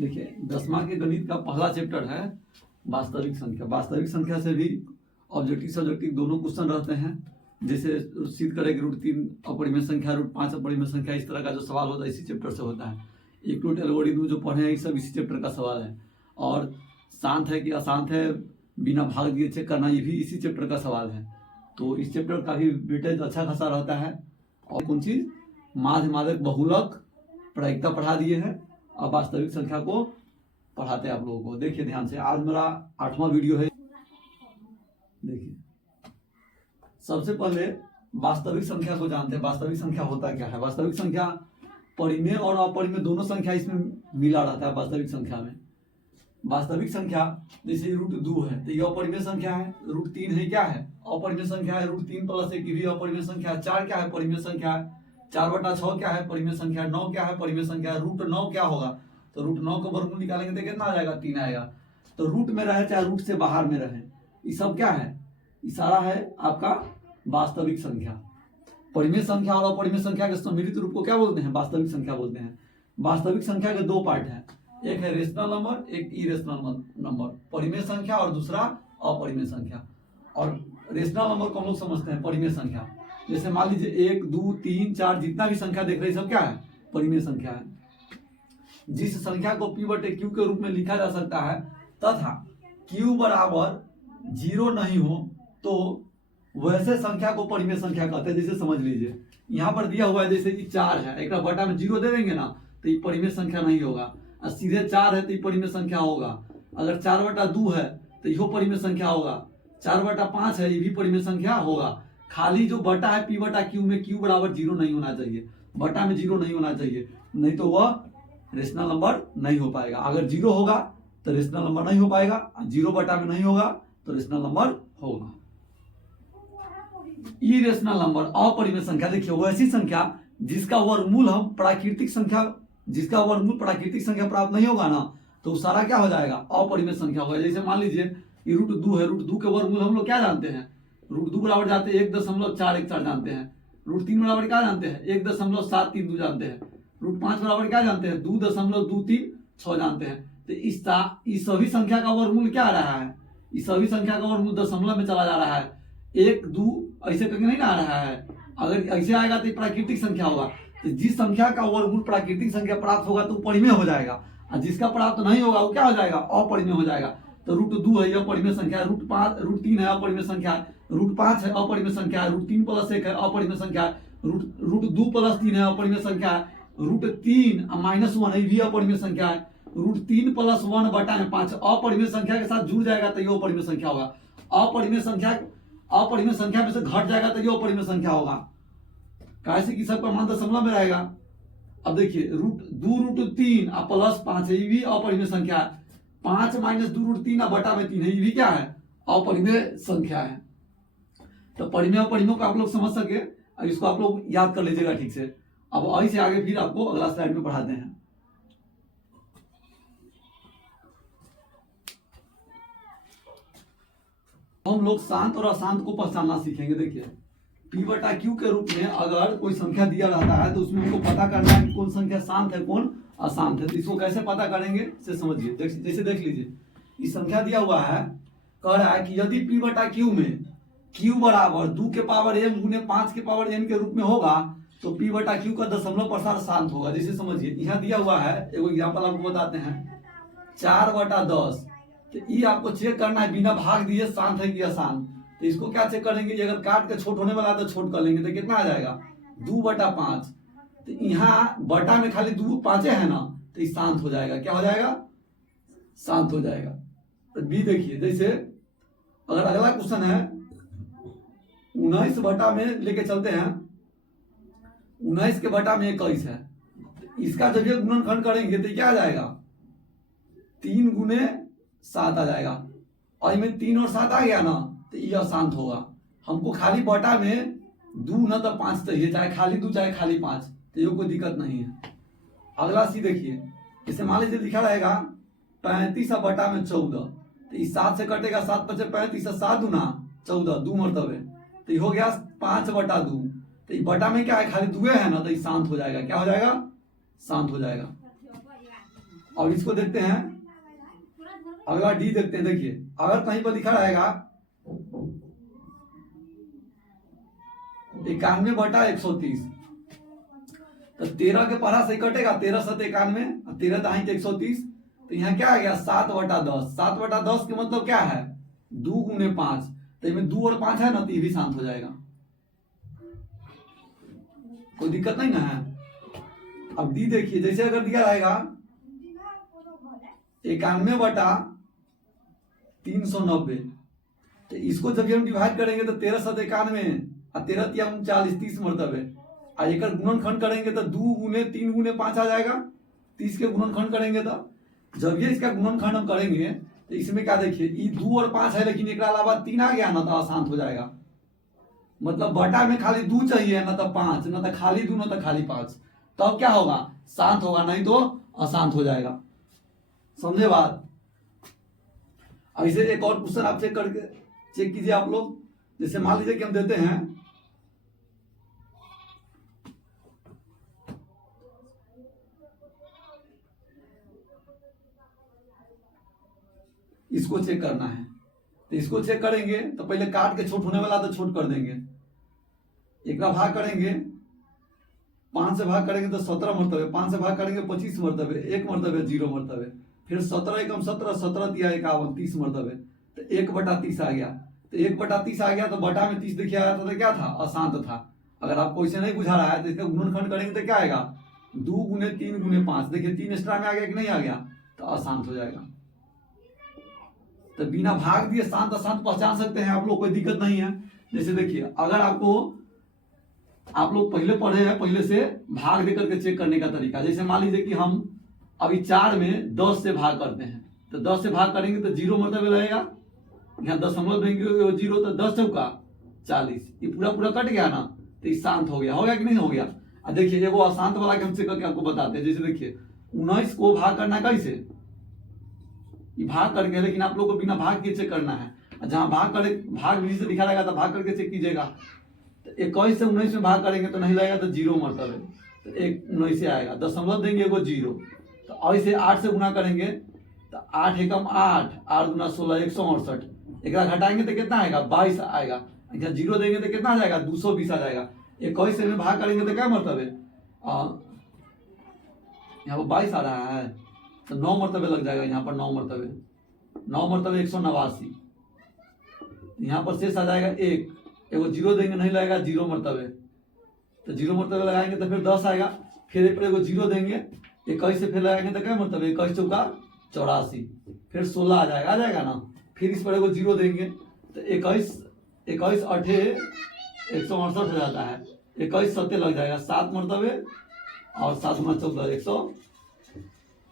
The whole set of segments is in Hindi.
देखिए 10वां के गणित का पहला चैप्टर है वास्तविक संख्या। वास्तविक संख्या से भी ऑब्जेक्टिव सब्जेक्टिव दोनों क्वेश्चन रहते हैं। जैसे सिद्ध करें कि √3 अपरिमेय संख्या, √5 अपरिमेय संख्या, इस तरह का जो सवाल होता है इसी चैप्टर से होता है। यूक्लिड एल्गोरिथम जो पढ़े हैं ये सब इसी चैप्टर का सवाल है। और शांत है कि अशांत है, बिना भाग दिए चेक करना, ये भी इसी चैप्टर का सवाल है। तो इस चैप्टर का भी वेटेज अच्छा खासा रहता है। और कौन चीज, माध्य, मादक, बहुलक, प्रायिकता पढ़ा दिए हैं। अब वास्तविक संख्या को पढ़ाते हैं आप लोगों को। देखिए ध्यान से, आज मेरा 8वां वीडियो है। देखिए सबसे पहले वास्तविक संख्या को जानते हैं। वास्तविक संख्या होता क्या है? वास्तविक संख्या परिमेय और अपरिमेय दोनों संख्या इसमें मिला रहता है। वास्तविक संख्या में वास्तविक संख्या जैसे √2 है तो ये अपरिमेय संख्या है। √3 है क्या है? अपरिमेय संख्या है। √3 + 1 भी अपरिमेय संख्या है। 4 क्या है? परिमेय संख्या है। 4/6 क्या है? परिमेय संख्या है। 9 क्या है? परिमेय संख्या है। √9 क्या होगा? तो √9 का वर्गमूल निकालेंगे तो कितना आ जाएगा? 3 आएगा। तो रूट में रहे चाहे रूट से बाहर में रहे, ये सब क्या है? इशारा है आपका वास्तविक संख्या। परिमेय संख्या और अपरिमेय संख्या के सम्मिलित रूप को क्या बोलते हैं? वास्तविक संख्या बोलते हैं। वास्तविक संख्या के दो पार्ट हैं, एक है रेशनल नंबर, एक इरेशनल नंबर। परिमेय संख्या और दूसरा अपरिमेय संख्या। और रेशनल नंबर को हम लोग समझते हैं परिमेय संख्या। जैसे मान लीजिए 1, 2, 3, 4 जितना भी संख्या देख रहे हैं सब क्या है? परिमेय संख्या है। जिस संख्या को P/Q के रूप में लिखा जा सकता है तथा Q बराबर 0 नहीं हो तो वैसे संख्या को परिमेय संख्या कहते हैं। जैसे समझ लीजिए यहाँ पर दिया हुआ है जैसे कि 4 है, एक बटा में 0 दे देंगे ना तो ये परिमेय संख्या नहीं होगा। और सीधे 4 है तो ये परिमेय संख्या होगा। अगर 4/2 है तो यह परिमेय संख्या होगा। 4/5 है ये भी परिमेय संख्या होगा। खाली जो बटा है P/Q में Q बराबर 0 नहीं होना चाहिए, बटा में 0 नहीं होना चाहिए, नहीं तो वह रेशनल नंबर नहीं हो पाएगा। अगर 0 होगा तो रेशनल नंबर नहीं हो पाएगा, 0 बटा में नहीं होगा तो रेशनल नंबर होगा। इरेशनल नंबर अपरिमेय संख्या, देखिए वैसी संख्या जिसका वर्गमूल हम प्राकृतिक संख्या, जिसका वर्गमूल प्राकृतिक संख्या प्राप्त नहीं होगा ना तो सारा क्या हो जाएगा? अपरिमेय संख्या होगा। जैसे मान लीजिए ये √2 है, √2 के वर्गमूल हम लोग क्या जानते हैं? √2 बराबर जानते हैं 1.414 जानते हैं। √3 बराबर क्या जानते हैं? 1.732 जानते हैं। √5 बराबर क्या जानते हैं? 2.236 जानते हैं। तो इस सभी संख्या का वर्गमूल क्या आ रहा है? इस सभी संख्या का वर्गमूल दशमलव में चला जा रहा है। 1, 2 ऐसे करके नहीं ना आ रहा है। अगर ऐसे आएगा तो प्राकृतिक संख्या होगा। तो जिस संख्या का वर्गमूल प्राकृतिक संख्या प्राप्त होगा तो परिमेय हो जाएगा, और जिसका प्राप्त नहीं होगा वो क्या हो जाएगा? अपरिमेय हो जाएगा। तो √2 है यह परिमेय संख्या है, √3 है अपरिमेय संख्या है, √5 है अपरिमेय संख्या है, √3 + 1 है अपरिमेय संख्या है, √2 + 3 है अपरिमेय संख्या है, √3 -1 है भी अपरिमेय संख्या है, √3 + 1 बटा में 5 अपरिमेय संख्या के साथ जुड़ जाएगा तो ये अपरिमेय संख्या होगा। अपरिमेय संख्या में से घट जाएगा तो ये अपरिमेय संख्या होगा। कैसे कि सबका मान दशमलव में रहेगा। अब देखिए √2√3 +5 है ये भी अपरिमेय संख्या है। 5 - 2√3 बटा में 3 है ये भी क्या है? अपरिमेय संख्या है। तो परिमेय अपरिमेय को आप लोग समझ सके और इसको आप लोग याद कर लीजिएगा ठीक से। अब ऐसे आगे फिर आपको अगला स्लाइड में पढ़ाते हैं। हम लोग शांत और अशांत को पहचानना सीखेंगे। देखिए P/Q के रूप में अगर कोई संख्या दिया रहता है तो उसमें हमको पता करना है कि कौन संख्या शांत है कौन अशांत है। तो इसको कैसे पता करेंगे से समझिए। जैसे देख लीजिए इस संख्या दिया हुआ है, कह रहा है कि यदि P/Q में Q बराबर 2 के पावर m गुने 5 के पावर n के रूप में होगा तो P/Q का दशमलव प्रसार शांत होगा। जैसे समझिए यहाँ दिया हुआ है, एक एग्जाम्पल आपको बताते हैं, 4/10। तो ये आपको चेक करना है बिना भाग दिए शांत है कि अशांत। तो इसको क्या चेक करेंगे? अगर काट के छोट होने वाला तो छोट कर लेंगे तो कितना आ जाएगा? 2/5। तो यहाँ बटा में खाली 2 5 है ना तो ये शांत हो जाएगा। क्या हो जाएगा? शांत हो जाएगा। तो बी देखिए, जैसे अगर अगला क्वेश्चन है 19 बटा में लेके चलते हैं, 19 के बटा में 21 है। तो इसका जब ये गुणनखंड करेंगे तो क्या आ जाएगा? 3 गुने 7 आ जाएगा। और इनमें 3 और 7 आ गया ना तो ये अशांत होगा। हमको खाली बटा में 2 न तो 5 चाहिए, चाहे खाली 2 चाहे खाली 5, तो ये कोई दिक्कत नहीं है। अगला सी देखिए, जैसे मान लीजिए लिखा रहेगा 35 बटा में 14। तो इस 7 से कटेगा 7 × 5 = 35, 7 दूना 14, 2 मरतबे। तो ये हो गया 5/2। तो इस बटा में क्या है? खाली 2 है ना तो ये शांत हो जाएगा। क्या हो जाएगा? शांत हो जाएगा। और इसको देखते हैं, अगला डी देखते हैं। देखिए अगर कहीं पर लिखा रहेगा 91/130, तो 13 के पढ़ा से कटेगा, 13 7 91, 13 दाही 130, तो यहाँ क्या आ गया 7/10। 7/10 के मतलब क्या है 2 गुने 5, तो इसमें 2 और 5 है ना, तो ये भी शांत हो जाएगा, कोई दिक्कत नहीं ना है। अब डी देखिए, जैसे अगर दिया रहेगा 91/390, तो इसको जब हम डिवाइड करेंगे तो 13 7 91 और 13 3 39, 30 मरतबे, और एक गुणनखंड करेंगे तो 2 गुने 3 गुने 5 आ जाएगा। 30 के गुणनखंड करेंगे तो जब ये इसका गुणनखंड हम करेंगे तो इसमें क्या देखिए, ये 2 और 5 है, लेकिन एक अलावा 3 आ गया ना, तो अशांत हो जाएगा। मतलब बटा में खाली 2 चाहिए, ना तो 5, ना तो खाली 2, ना तो खाली 5, तब तो क्या होगा शांत होगा, नहीं तो अशांत हो जाएगा। समझे बात। ऐसे एक और क्वेश्चन आप चेक कीजिए आप लोग। जैसे मान लीजिए कि हम देते हैं इसको चेक करना है, तो इसको चेक करेंगे तो पहले काट के छोट होने वाला तो छोट कर देंगे, एक भाग करेंगे 5 से भाग करेंगे तो 17 मरतबे, 5 से भाग करेंगे 25 मरतबे, 1 मरतबे 0 मरतबे, फिर 17 एकम 17, 17 दिया 51, 30 मरतबे, तो 1/30 आ गया। तो 1/30 आ गया तो बटा में 30 देखिए आया था, तो क्या था अशांत था। अगर आपको इसे नहीं बुझा रहा है तो इसका गुणनखंड करेंगे तो क्या आएगा 2 गुने 3 गुने 5, देखिए 3 एक्स्ट्रा में आ गया कि नहीं आ गया, तो अशांत हो जाएगा। तो बिना भाग दिए शांत अशांत पहचान सकते हैं आप लोग, कोई दिक्कत नहीं है। जैसे देखिए अगर आप लोग पहले पढ़े हैं, पहले से भाग देकर के चेक करने का तरीका। जैसे मान लीजिए कि हम अभी 4 में 10 से भाग करते हैं, तो 10 से भाग करेंगे तो 0 मरतबे रहेगा, यहाँ 10 देंगे 0, तो 10 चौका 40, ये पूरा कट गया ना, तो ये शांत हो गया कि नहीं हो गया। अब देखिए वो अशांत वाला के हम चेक करके आपको बताते हैं। जैसे देखिए 19 को भाग करना कैसे, ये भाग करके, लेकिन आप लोग को बिना भाग के चेक करना है। जहां भाग विधि से लिखा रहेगा तो भाग करके चेक कीजिएगा। तो 21 से 19 में भाग करेंगे तो नहीं लगेगा, तो 0 मरतबे, तो 19 से आएगा, दशमलव देंगे एगो 0, तो ऐसे 8 से गुना करेंगे तो 8 एकम 8, 8 गुना 16, 168, एक घटाएंगे तो कितना आएगा 22 आएगा, 0 देंगे तो कितना आ जाएगा 220 आ जाएगा। 21 से में भाग करेंगे तो क्या मरतबे, यहाँ पर 22 आ रहा है, तो 9 मरतबे लग जाएगा, यहाँ पर 9 मरतबे 189, यहाँ पर शेष आ जाएगा 1, एगो 0 देंगे नहीं लगेगा 0 मरतबे, तो 0 मरतबे लगाएंगे तो फिर 10 आएगा, फिर एक पर एगो 0 देंगे, 21 से फिर लगाएंगे तो क्या मरतबे 21 चौका 84, फिर 16 आ जाएगा ना, फिर इस पर एगो 0 देंगे तो 21 8 168 हो जाता है, 21 7 लग जाएगा 7 मरतबे, और 7 गुना 14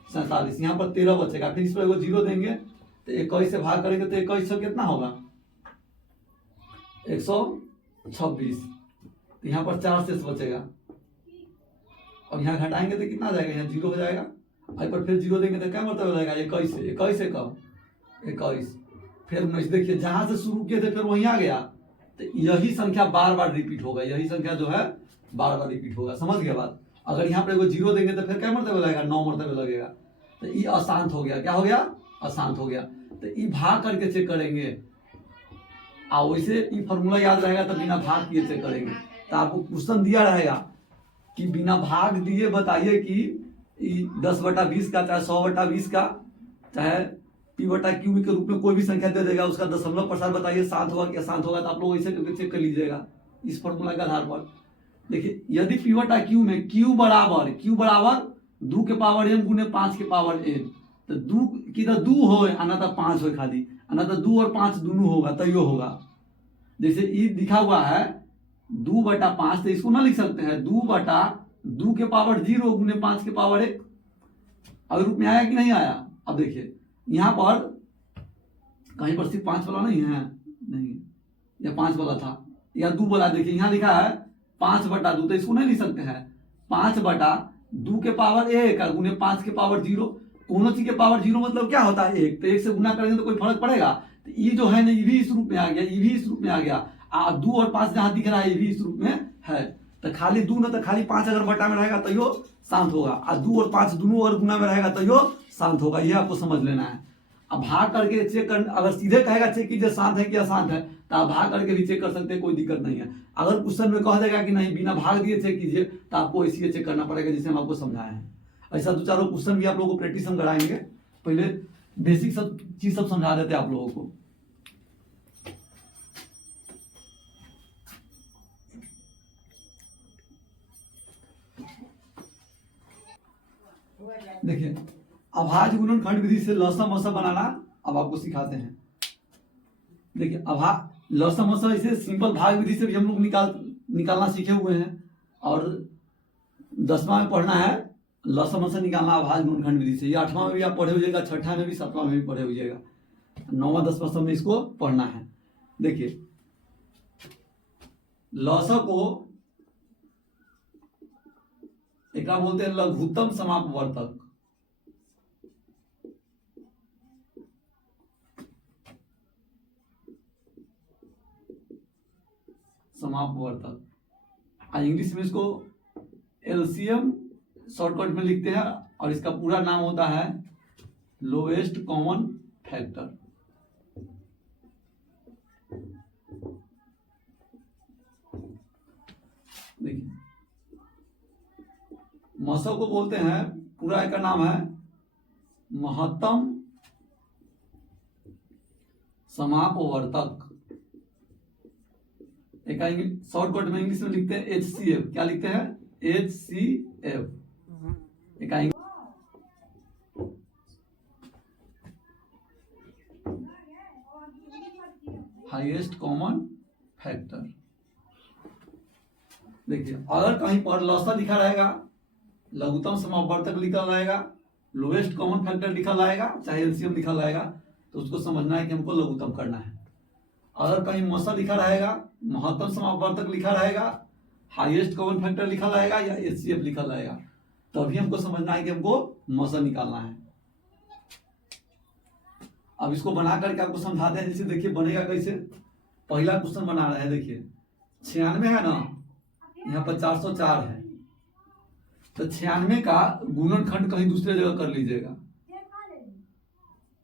147, यहाँ पर 13 बचेगा, फिर इस पर एगो 0 देंगे तो 21 से भाग करेंगे तो 21 से कितना होगा 126, तो यहाँ पर 4 शेष बचेगा, और यहाँ घटाएंगे तो कितना आ जाएगा, यहाँ 0 हो जाएगा, आई पर फिर 0 देंगे तो क्या मतलब लगेगा 21 से, 21 से कब 21, फिर 19। देखिए जहां से शुरू किए थे फिर वहीं आ गया, तो यही संख्या बार बार रिपीट होगा, यही संख्या जो है बार बार रिपीट होगा। समझ गया बात। अगर यहाँ पर एगो 0 देंगे तो फिर क्या मरतबे लगेगा 9 मरतबे लगेगा, तो ये अशांत हो गया। क्या हो गया अशांत हो गया। तो ये भाग करके चेक करेंगे, और वैसे ये फॉर्मूला याद रहेगा तो बिना भाग किए चेक करेंगे। तो आपको क्वेश्चन दिया रहेगा कि बिना भाग दिए बताइए कि 10/20 का, चाहे 100/20 का, चाहे P/Q के रूप में कोई भी संख्या दे देगा, उसका दशमलव प्रसार बताइए शांत होगा कि अशांत होगा। तो आप लोग ऐसे करके चेक कर लीजिएगा इस फॉर्मूला के आधार पर। देखिए यदि P/Q में Q बराबर 2 के पावर m गुने 5 के पावर n, तो 2 की तो 2 हो ना तो 5 हो खाली, ना तो 2 और 5 दोनों होगा तैयो होगा। जैसे ये दिखा हुआ है 2/5, तो इसको ना लिख सकते हैं 2/2 के पावर 0 गुने 5 के पावर 1। अगर रूप में आया कि नहीं आया। अब देखिए यहाँ पर कहीं पर सिर्फ 5 वाला नहीं है, नहीं या 5 वाला था या 2 वाला। देखिए यहाँ लिखा है 5/2, तो इसको नहीं लिख सकते हैं 5/2 के पावर 1 गुने 5 के पावर 0। कोनो चीज के पावर 0 मतलब क्या होता है 1, तो 1 से गुना करेंगे तो कोई फर्क पड़ेगा। तो ये जो है ना ये भी इस रूप में आ गया, ये भी इस रूप में आ गया, 2 और 5 जहां दिख रहा है ये भी इस रूप में है। तो खाली 2 ना तो खाली 5 अगर बटा में रहेगा तो यो शांत होगा, और 2 और 5 दोनों अगर गुना में रहेगा तो यो शांत होगा। ये आपको समझ लेना है। अब भाग करके चेक कर, अगर सीधे कहेगा चेक कीजिए शांत है कि अशांत है, तो आप भाग करके भी चेक कर सकते हैं, कोई दिक्कत नहीं है। अगर क्वेश्चन में कह देगा कि नहीं बिना भाग दिए चेक कीजिए, तो आपको इसीलिए चेक करना पड़ेगा जैसे हम आपको समझाए हैं। ऐसा 2-4 क्वेश्चन भी आप लोगों को प्रैक्टिस हम कराएंगे। पहले बेसिक सब चीज सब समझा देते हैं आप लोगों को। देखिए अभाज्य गुणनखंड विधि से लसा मसा बनाना अब आपको सिखाते हैं। देखिए लसा मसा इसे सिंपल भाग विधि से भी हम लोग निकालना सीखे हुए हैं, और 10वां में पढ़ना है लसा मसा निकालना अभाज्य गुणनखंड विधि से। ये 8वां में भी आप पढ़े हुएगा, 6ठा में भी, 7वां में भी पढ़े हुएगा, 9वां 10वां सब में इसको पढ़ना है। देखिए लसा को एक बोलते हैं लघुत्तम समापवर्तक। समापवर्तक इंग्लिश में इसको एलसीएम शॉर्टकट में लिखते हैं, और इसका पूरा नाम होता है लोएस्ट कॉमन फैक्टर। देखिए मसो को बोलते हैं, पूरा का नाम है महत्तम समापवर्तक। एक शॉर्टकट में इंग्लिश में लिखते हैं HCF। क्या लिखते हैं? HCF। एक हाईएस्ट कॉमन फैक्टर। देखिए अगर कहीं पर लसा लिखा रहेगा, लघुत्तम समापवर्तक लिखा रहेगा, लोएस्ट कॉमन फैक्टर लिखा रहेगा, चाहे एलसीएम लिखा रहेगा, तो उसको समझना है कि हमको लघुत्तम करना है। अगर कहीं मसा लिखा रहेगा, महत्तम समापवर्तक लिखा रहेगा, हाईएस्ट कॉमन फैक्टर लिखा रहेगा, या एचसीएफ लिखा रहेगा, तभी हमको समझना है कि हमको मसा निकालना है। अब इसको बना करके आपको समझाते हैं। जैसे देखिए बनेगा कैसे। पहला क्वेश्चन बना रहे हैं। देखिए 96 है ना, यहाँ पर 404 है, तो 96 का गुणनखंड कहीं दूसरे जगह कर लीजिएगा।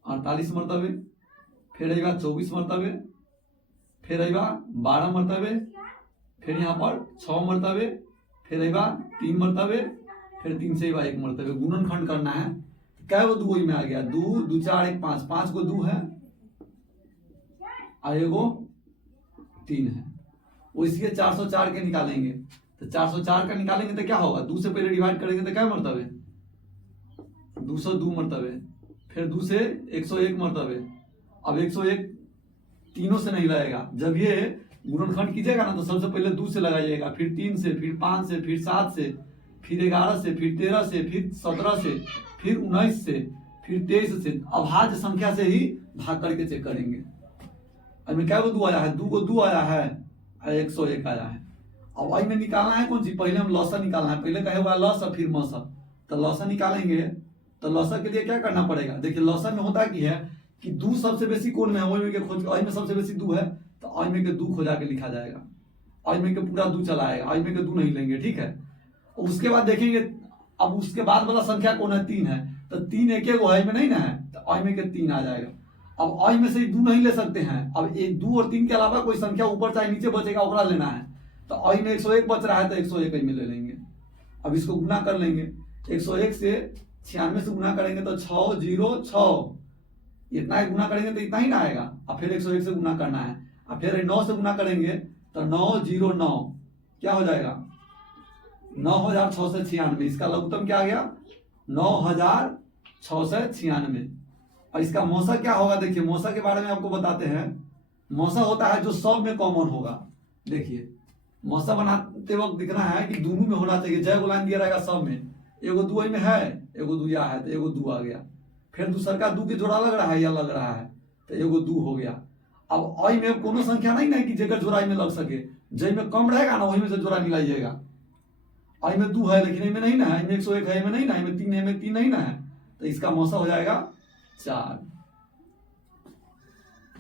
48 मरतबे, फिर आएगा 24 मरतबे, फिर आएगा 12 मरतबे, फिर यहाँ पर 6 मरतबे, फिर आएगा 3 मरतबे, फिर 3 से 1 मरतबे। गुणनखंड करना है। क्या वो 2 में आ गया, 2 2 4 1 5, 5 को 2 है और एगो 3 है। वो इसलिए 404 के निकालेंगे। तो 404 का निकालेंगे तो क्या होगा, 2 से पहले डिवाइड करेंगे तो क्या मरतबे, 202 मरतबे, फिर 2 से 101 मरतबे। अब 101 तीनों से नहीं लगेगा। जब ये गुणनखंड कीजिएगा ना, तो सबसे पहले 2 से लगाइएगा, फिर 3 से, फिर 5 से, फिर 7 से, फिर 11 से, फिर 13 से, फिर 17 से, फिर 19 से, फिर 23 से। अभाज्य संख्या से ही भाग करके चेक करेंगे। अब क्या को 2 आया है, 2 को 2 आया है, 101 आया है। अब वही में निकालना है कौन सी, पहले हम लसा निकालना है। पहले कहे हुआ लसा फिर मसा, तो लसा निकालेंगे। तो लसा के लिए क्या करना पड़ेगा, देखिए लसा में होता की है कि 2 सबसे बेसी कौन में है, वही में के खोज, वही में सबसे बेसी 2 है, तो वही में के 2 खोजा के लिखा जाएगा। वही में के पूरा 2 चलाएगा, वही में के 2 नहीं लेंगे, ठीक है। उसके बाद देखेंगे, अब उसके बाद वाला संख्या कौन है, 3 है, तो 3 एक एक वही में नहीं ना है, तो वही में के 3 आ जाएगा। अब वही में से 2 नहीं ले सकते हैं। अब 2 और 3 के अलावा कोई संख्या ऊपर चाहे नीचे बचेगा, ओकरा लेना है। तो वही में 101 बच रहा है, तो 101 में ले लेंगे। अब इसको गुना कर लेंगे। 101 से 96 से गुना करेंगे तो 606, इतना ही गुना करेंगे तो इतना ही ना आएगा। अब फिर 101 से गुना करना है, अब फिर 9 से गुना करेंगे तो 909 क्या हो जाएगा, 9696। इसका लघुत्तम क्या आ गया, 9696। और इसका मौसा क्या होगा, देखिए मौसा के बारे में आपको बताते हैं। मौसा होता है जो सब में कॉमन होगा। देखिए मौसा बनाते वक्त दिखना है कि दोनों में होना चाहिए। जय लाइन दिया रहेगा सब में, एगो 2 में है, एगो 2 है, तो एगो 2 आ गया। फिर दूसर का 2 के जोड़ा लग रहा है या लग रहा है, तो एगो 2 हो गया। अब आई में कोनो संख्या नहीं ना कि जेकर जोड़ा में लग सके। जय में कम रहेगा ना, वही में से जोड़ा मिलाइएगा। आई में 2 है लेकिन इनमें नहीं ना है, इनमें 101 है, इनमें नहीं ना, इनमें 3 है, इनमें 3 नहीं ना है, तो इसका मौसा हो जाएगा 4।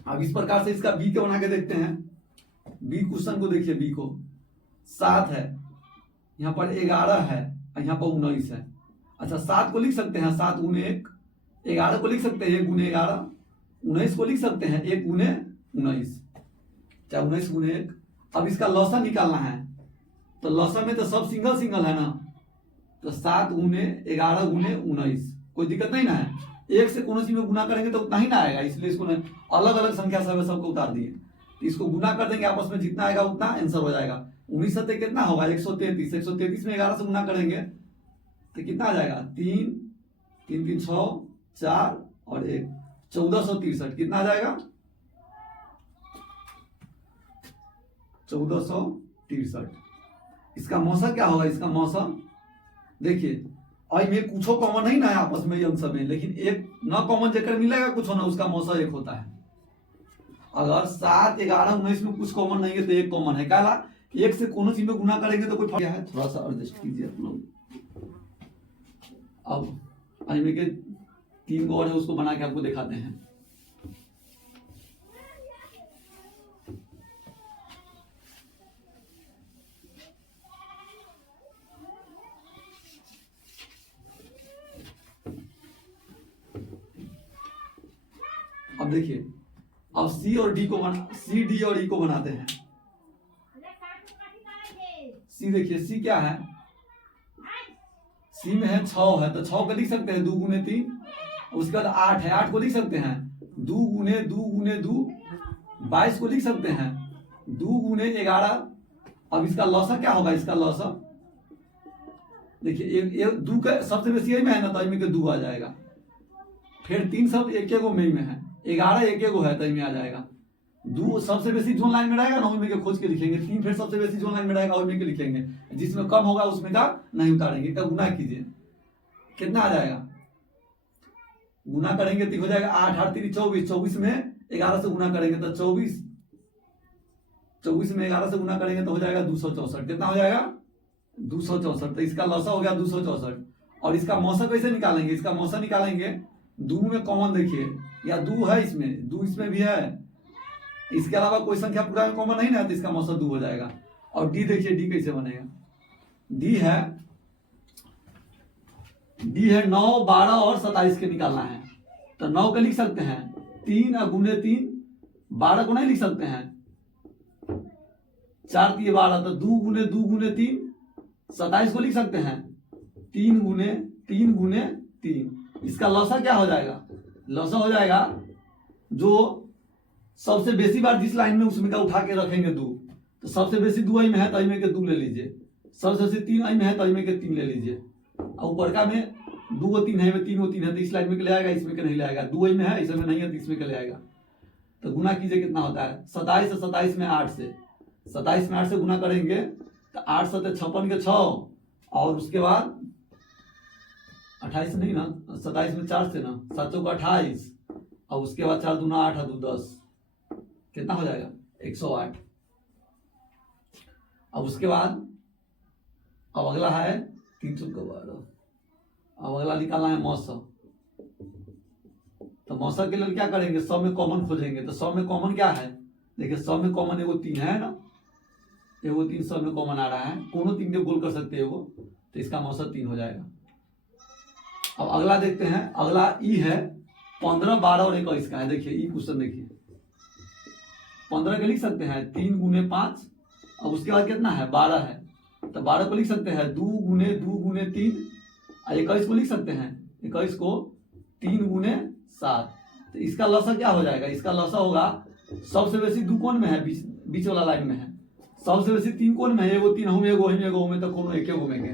अब इस प्रकार से इसका बी के बना के देखते हैं। बी क्वेश्चन को देखिए, बी को 7 है, यहाँ पर 11 है, यहाँ पर 19 है। अच्छा 7 को लिख सकते हैं, 7 गुने 1, 11 को लिख सकते हैं 1 गुने 11, 19 को लिख सकते हैं 1 गुने 19, चाहे 19 गुने 1। अब इसका लौसा निकालना है, तो लौसा में तो सब सिंगल सिंगल है ना, तो 7 गुने 11 गुने 19, कोई दिक्कत नहीं ना है। 1 से कोनो चीज में गुना करेंगे तो उतना ही ना आएगा, इसलिए इसको अलग अलग संख्या सब सबको उतार दिए। तो इसको गुना कर देंगे आपस में, जितना आएगा उतना आंसर हो जाएगा। 19 सत्ते कितना होगा 133, 133 में 11 से गुना करेंगे तो कितना आ जाएगा 3, 3 3 6 4 और 1, 1463। कितना आ जाएगा 1463। इसका मौसा क्या होगा, इसका मौसा देखिए आई में कुछ कॉमन नहीं ना है आपस में ये सब में, लेकिन एक न कॉमन जेकर मिलेगा कुछ ना, उसका मौसा 1 होता है। अगर 7 11 19 में कुछ कॉमन नहीं है तो 1 कॉमन है, कहला 1 से कोनो चीज में गुना करेंगे तो कोई फर्क है। थोड़ा सा एडजस्ट कीजिए आप लोग। अब आई में के 3 गो और है, उसको बना के आपको दिखाते हैं। अब देखिए, अब सी और डी को सी डी और ई को बनाते हैं। सी देखिए, सी क्या है, सी में है 6 है, तो 6 को लिख सकते हैं 2 गुने 3, उसके बाद 8 है, 8 को लिख सकते हैं 2 गुने 2 गुने 2, 22 को लिख सकते हैं 2 गुने 11। अब इसका लौसा क्या होगा, इसका लौसा देखिए 2 का सबसे बेसी यही में है ना, तो में के 2 आ जाएगा। फिर 3 सब एक एक में है, 11 एक एक है, तो में आ जाएगा। 2 सबसे बेसी जोन लाइन में रहेगा ना, उसमें के खोज के लिखेंगे। 3 फिर सबसे बेसी जोन लाइन में रहेगा, उसमें के लिखेंगे। जिसमें कम होगा उसमें का नहीं उतारेंगे। का गुना कीजिए, कितना आ जाएगा, गुना करेंगे तो हो जाएगा 8 8 3 24, 24 में 11 से गुना करेंगे तो 24, 24 में 11 से गुना करेंगे तो हो जाएगा 264। कितना हो जाएगा 264। तो इसका लौसा हो गया 264। और इसका मौसा कैसे निकालेंगे, इसका मौसा निकालेंगे 2 में कॉमन देखिए, या 2 है इसमें, 2 इसमें भी है, इसके अलावा कोई संख्या पूरा में कॉमन नहीं ना, तो इसका मौसा 2 हो जाएगा। और डी देखिए, डी कैसे बनेगा, डी है 9 12 और 27 के निकालना है। तो 9 के लिख सकते हैं 3 गुने 3, 12 को नहीं लिख सकते हैं 4 3 12, तो 2 गुने 2 गुने 3, 27 को लिख सकते हैं 3 गुने 3 गुने 3। इसका लौसा क्या हो जाएगा, लौसा हो जाएगा जो सबसे बेसी बार जिस लाइन में उसमें का उठा के रखेंगे 2, तो सबसे बेसी 2 आई में है तो आई में के 2 ले लीजिए, सबसे बेसी 3 आई में है तो आई में के 3 ले लीजिए। और ऊपर का में 2 और 3 है, में 3 और 3 है, तो इस लाइन में के ले आएगा, इसमें के नहीं ले आएगा। 2 आई में है, इसमें नहीं है, तो इसमें के ले आएगा। तो गुना कीजिए, कितना होता है 27 और 27 में 8 से, 27 में 8 से गुना करेंगे तो 8 7 56 के 6, और उसके बाद 28 नहीं ना, 27 में 4 से ना, 7 चौका 28, और उसके बाद 4 दूना 8 और 2 10, कितना हो जाएगा 108। अब उसके बाद अब अगला है 3 चौका 12। अब अगला निकालना है मौसा। तो मौसा के लिए क्या करेंगे, 100 में कॉमन खोजेंगे। तो 100 में कॉमन क्या है, देखिए 100 में कॉमन एगो 3 है ना, एगो 3 100 में कॉमन आ रहा है, कोनो 3 के गोल कर सकते हैं वो, तो इसका मौसा 3 हो जाएगा। अब अगला देखते हैं, अगला ई है 15 12 और 21 का है। देखिए ई क्वेश्चन देखिए, 15 के लिख सकते हैं 3 गुने 5, अब उसके बाद कितना है 12 है, तो 12 को लिख सकते हैं 2 गुने 2 गुने 3, और 21 को लिख सकते हैं 21 को 3 गुने 7। तो इसका लौसा क्या हो जाएगा, इसका लौसा होगा सबसे बेसी 2 कोण में है, बीच वाला लाइन में है, सबसे बेसी 3 कोण में है, एगो 3 हूं एगो में एगो में, तो कोनो एक एगो में के।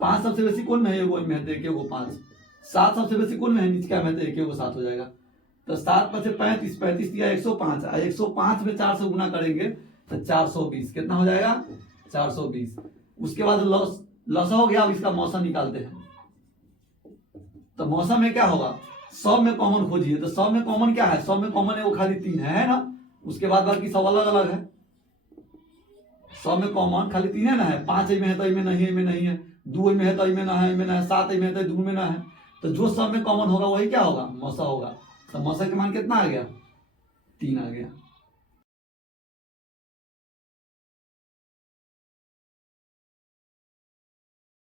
5 सबसे बेसी कोण में है, एगो में है तो एक एगो 5। 7 सबसे बेसी कोण में है, नीचे में, तो एक एगो 7 हो जाएगा। तो 7 5 35, 35 दिया 105, 105 में 4 से गुना करेंगे तो 420। कितना हो जाएगा 420। उसके बाद लौसा हो गया। अब इसका मौसा निकालते हैं। तो मौसा में क्या होगा, 100 में कॉमन खोजिए। तो 100 में कॉमन क्या है, 100 में कॉमन है वो खाली 3 है ना, उसके बाद बाकी सब अलग अलग है। 100 में कॉमन खाली 3 है ना, है 5 में है तो में नहीं है, में नहीं है, 2 में है तो में ना है, में ना है, 7 में है तो 2 में ना है। तो जो 100 में कॉमन होगा वही क्या होगा, मौसा होगा। तो मौसा के मान कितना आ गया 3 आ गया।